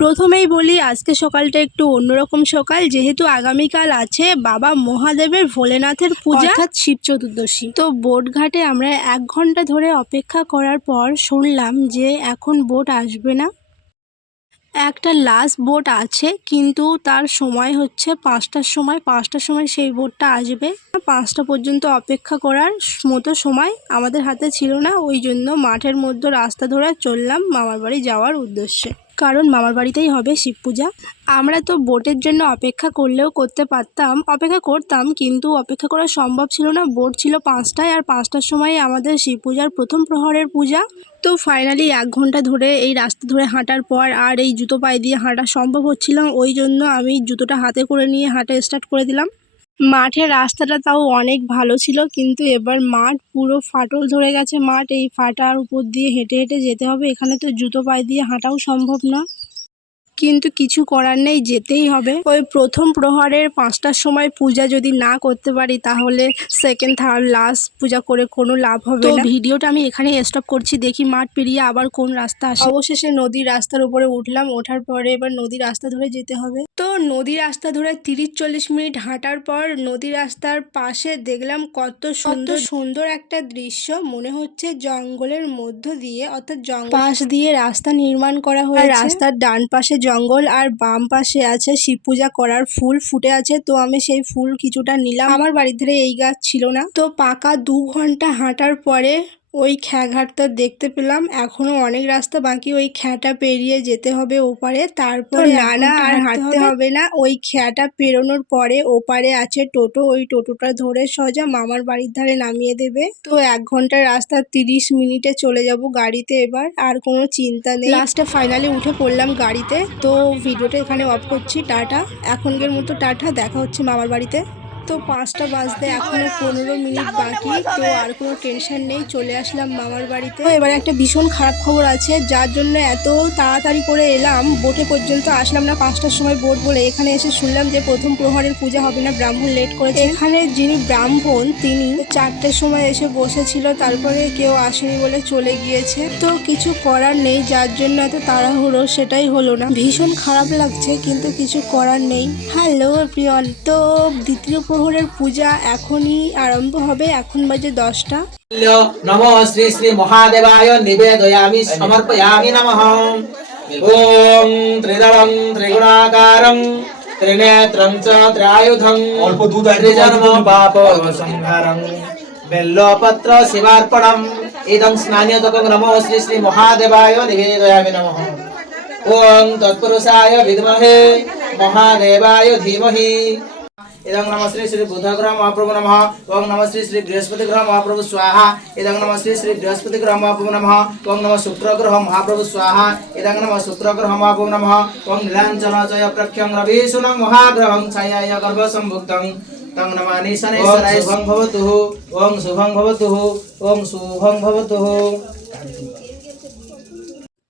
প্রথমেই বলি আজকে সকালটা একটু অন্যরকম সকাল, যেহেতু আগামীকাল আছে বাবা মহাদেবের ভোলেনাথের পূজা অর্থাৎ শিব চতুর্দশী। তো বোট ঘাটে আমরা 1 ঘন্টা ধরে অপেক্ষা করার পর শুনলাম যে এখন বোট আসবে না। একটা লাস্ট বোট আছে, কিন্তু তার সময় হচ্ছে 5টার সময়। 5টার সময় সেই বোটটা আসবে। 5টা পর্যন্ত অপেক্ষা করার মতো সময় আমাদের হাতে ছিল না, ওই জন্য মাঠের মধ্যে রাস্তা ধরে চললাম মামার বাড়ি যাওয়ার উদ্দেশ্যে, কারণ মামার বাড়িতেই হবে শিব পূজা। আমরা তো বোটের জন্য অপেক্ষা করলেও অপেক্ষা করতাম, কিন্তু অপেক্ষা করা সম্ভব ছিল না। বোট ছিল 5টায়, আর 5টার সময় আমাদের শিব পূজার প্রথম প্রহরের পূজা। তো ফাইনালি 1 ঘন্টা ধরে এই রাস্তা ধরে হাঁটার পর আর এই জুতো পায়ে দিয়ে হাঁটা সম্ভব হচ্ছিল, ওই জন্য আমি জুতোটা হাতে করে নিয়ে হাঁটা স্টার্ট করে দিলাম। মাঠের রাস্তাটা তাও অনেক ভালো ছিল, কিন্তু এবার মাঠ পুরো ফাটল ধরে গেছে। এই ফাটার উপর দিয়ে হেঁটে হেঁটে যেতে হবে। এখানে তো জুতো পায়ে দিয়ে হাঁটাও সম্ভব না, কিন্তু কিছু করার নেই, যেতেই হবে। ওই প্রথম প্রহরের 5টার সময় পূজা যদি না করতে পারি, তাহলে সেকেন্ড থার্ড লাস্ট পূজা করে কোনো লাভ হবে না। ভিডিওটা আমি এখানে স্টপ করছি, দেখি মাঠ পেরিয়ে আবার কোন রাস্তা আসে। অবশেষে নদীর রাস্তার উপরে উঠলাম। ওঠার পরে এবার নদীর রাস্তা ধরে যেতে হবে। তো নদীর রাস্তা ধরে 30-40 মিনিট হাঁটার পর নদীর রাস্তার পাশে দেখলাম কত সুন্দর একটা দৃশ্য। মনে হচ্ছে জঙ্গলের মধ্য দিয়ে, অর্থাৎ পাশ দিয়ে রাস্তা নির্মাণ করা হয়েছে। রাস্তার ডান পাশে জঙ্গল আর বাম পাশে আছে শিব পূজা করার ফুল ফুটে আছে। তো আমি সেই ফুল কিছুটা নিলাম। আমার বাড়ির ধারে এই গাছ ছিল না। তো পাকা 2 ঘন্টা হাঁটার পরে ওই খ্যাঘাটটা দেখতে পেলাম। এখনো অনেক রাস্তা বাকি, ওই খ্যাটা পেরিয়ে যেতে হবে ওপারে। তারপরে না আর হাঁটতে হবে না। ওই খ্যাটা পেরোনোর পরে ওপারে আছে টোটো, ওই টোটোটা ধরে সোজা মামার বাড়ির ধারে নামিয়ে দেবে। তো 1 ঘন্টার রাস্তা 30 মিনিটে চলে যাব গাড়িতে। এবার আর কোনো চিন্তা নেই। লাস্টে ফাইনালি উঠে পড়লাম গাড়িতে। তো ভিডিওটা এখানে অফ করছি। টাটা, এখনকার মতো টাটা, দেখা হচ্ছে মামার বাড়িতে। তো 5টা বাজতে এখনো 15 মিনিট বাকি। তো আর কোনো টেনশন নেই, চলে আসলাম মামার বাড়িতে। তো এবার একটা ভীষণ খারাপ খবর আছে, যার জন্য এত তাড়াতাড়ি করে এলাম। বোটে পর্যন্ত আসলাম না 5টার সময় বোট বলে। এখানে এসে শুনলাম যে প্রথম প্রহরের পূজা হবে না, ব্রাহ্মণ লেট করেছে। এখানে যিনি ব্রাহ্মণ তিনি 4টের সময় এসে বসেছিল, তারপরে কেউ আসেনি বলে চলে গিয়েছে। তো কিছু করার নেই, যার জন্য এত তাড়াহুড়ো, সেটাই হলো না। ভীষণ খারাপ লাগছে, কিন্তু কিছু করার নেই। হ্যালো এভরিওয়ান, তো দ্বিতীয় প্রহরের পূজা এখনই আরম্ভ হবে। এখন বাজে 10টা। নমো শ্রী শ্রী মহাদেবায় নিবেদয়ামি সমর্পয়ামি নমঃ। ওম ত্রিদলং ত্রিগুণাকারং ত্রিনেত্রং চ ত্রায়ুধং অল্প দুধ ত্রিজন্ম পাপ সংহারং বেল্লপত্র শিবার্পণম ইদং স্নান্যতকং নমো শ্রী শ্রী মহাদেবায় নিবেদয়ামি নমঃ। ওম তৎপুরুষায় বিদ্মহে মহাদেবায় ধীমহি। ইদং নমঃ শ্রী শ্রী বুধগ্রহ মহাপ্রভু নমঃ। ওং নমঃ শ্রী শ্রী বৃহস্পতি গ্রহ মহাপ্রভু স্বাহা। ইদং নমঃ শ্রী শ্রী বৃহস্পতি গ্রহ মহাপ্রভু নমঃ। ওং নমঃ শুক্র গ্রহ মহাপ্রভু স্বাহা। ইদং নমঃ শুক্র গ্রহ মহাপ্রভু নমঃ। ওং নীলাঞ্জন জয় প্রখ্যং রবি সুনং মহাগ্রহং ছায়ায় গর্ভ সম্ভুক্তং তং নমানি শনেশ্বরায় শুভং ভবতু। ওং শুভং ভবতু। ওং শুভং ভবতু।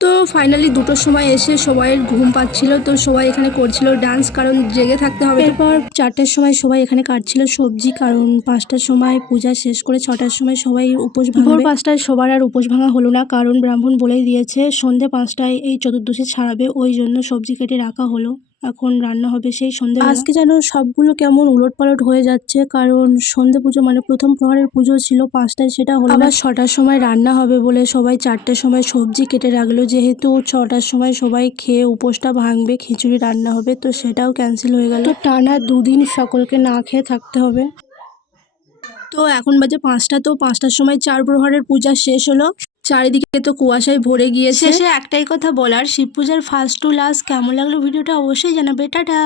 তো ফাইনালি 2টোর সময় এসে সবাই ঘুম পাচ্ছিল, তো সবাই এখানে করছিল ডান্স, কারণ জেগে থাকতে হবে। এরপর 4টের সময় সবাই এখানে কাটছিল সবজি, কারণ 5টার সময় পূজা শেষ করে 6টার সময় সবাই উপোস ভাঙবে। ভোর 5টায় সবার আর উপোস ভাঙা হলো না, কারণ ব্রাহ্মণ বলেই দিয়েছে সন্ধে 5টায় এই চতুর্দশী ছাড়াবে, ওই জন্য সবজি কেটে রাখা হলো। এখন রান্না হবে সেই সন্ধে। আজকে যেন সবগুলো কেমন উলটপালট হয়ে যাচ্ছে, কারণ সন্ধে পুজো মানে প্রথম প্রহরের পুজো ছিল 5টায়, সেটা হলো আবার 6টার সময় রান্না হবে বলে সবাই 4টের সময় সবজি কেটে রাখলো। যেহেতু 6টার সময় সবাই খেয়ে উপোসটা ভাঙবে, খিচুড়ি রান্না হবে, তো সেটাও ক্যান্সেল হয়ে গেল। তো টানা 2 দিন সকলকে না খেয়ে থাকতে হবে। তো এখন বাজে 5টা। তো 5টার সময় 4 প্রহরের পূজা শেষ হলো। চারিদিকে তো কুয়াশায় ভরে গিয়েছে। শেষে একটাই কথা বলার, শিব পূজার ফার্স্ট টু লাস্ট কেমন লাগলো ভিডিওটা অবশ্যই জানাবে। টাটা।